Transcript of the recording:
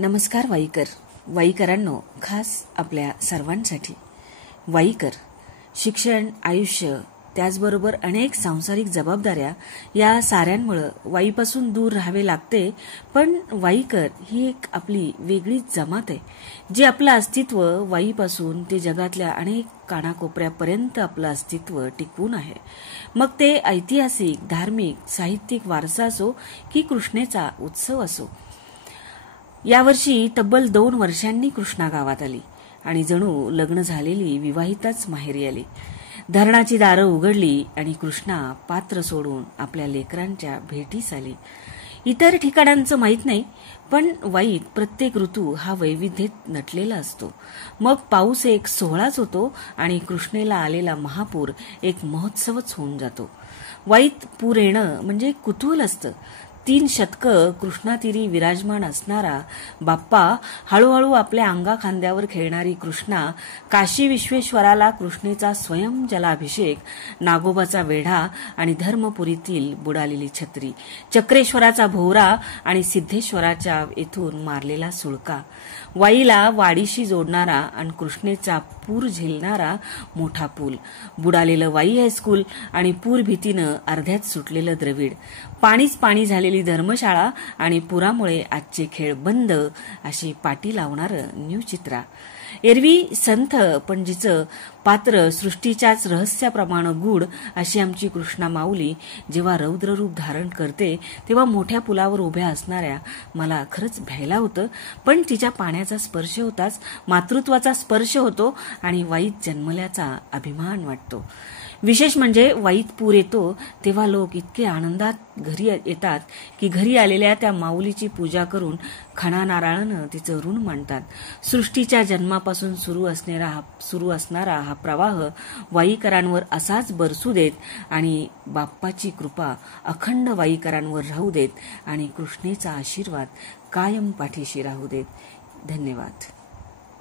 नमस्कार वाईकरांनो, खास आपल्या सर्वांसाठी. वाईकर शिक्षण, आयुष्य, त्याचबरोबर अनेक सांसारिक जबाबदाऱ्या या साऱ्यांमुळे वाईपासून दूर राहावे लागते. पण वाईकर ही एक आपली वेगळीच जमात आहे, जी आपलं अस्तित्व वाईपासून ते जगातल्या अनेक कानाकोपऱ्यापर्यंत आपलं अस्तित्व टिकवून आहे. मग ते ऐतिहासिक, धार्मिक, साहित्यिक वारसा असो की कृष्णेचा उत्सव असो. यावर्षी तब्बल 2 वर्षांनी कृष्णा गावात आली आणि जणू लग्न झालेली विवाहिताच माहेरी आली. धरणाची दारं उघडली आणि कृष्णा पात्र सोडून आपल्या लेकरांच्या भेटीस आली. इतर ठिकाणांचं माहीत नाही, पण वाईत प्रत्येक ऋतू हा वैविध्येत नटलेला असतो. मग पाऊस एक सोहळाच होतो आणि कृष्णेला आलेला महापूर एक महोत्सवच होऊन जातो. वाईत पूर येणं म्हणजे कुतूहल असतं. 3 शतकं कृष्णातीरी विराजमान असणारा बाप्पा, हळूहळू आपल्या अंगा खांद्यावर खेळणारी कृष्णा, काशी विश्वेश्वराला कृष्णेचा स्वयं जलाभिषेक, नागोबाचा वेढा आणि धर्मपुरीतील बुडालेली छत्री, चक्रेश्वराचा भोवरा आणि सिद्धेश्वराच्या येथून मारलेला सुळका, वाईला वाडीशी जोडणारा आणि कृष्णेचा पूर झेलणारा मोठा पूल, बुडालेलं वाई हायस्कूल आणि पूर भीतीनं अर्ध्यात सुटलेलं द्रविड, पाणीच पाणी झालेली धर्मशाळा आणि पुरामुळे आजचे खेळ बंद अशी पाटी लावणारं न्यू चित्रा. एरवी संथ, पण जिचं पात्र सृष्टीच्याच रहस्याप्रमाणे गूढ अशी आमची कृष्णा माऊली जेव्हा रौद्ररूप धारण करते, तेव्हा मोठ्या पुलावर उभ्या असणाऱ्या मला खरंच भ्यायला होतं. पण तिच्या पाण्याचा स्पर्श होताच मातृत्वाचा स्पर्श होतो आणि वाईत जन्मल्याचा अभिमान वाटतो. विशेष म्हणजे वाईत पूर येतो तेव्हा लोक इतके आनंदात घरी येतात की घरी आलेल्या त्या माऊलीची पूजा करून खणा नारळानं तिचं ऋण मांडतात. सृष्टीच्या जन्मापासून सुरू असणारा हा प्रवाह वाईकरांवर असाच बरसू देत आणि बाप्पाची कृपा अखंड वाईकरांवर राहू देत आणि कृष्णेचा आशीर्वाद कायम पाठीशी राहू देत. धन्यवाद.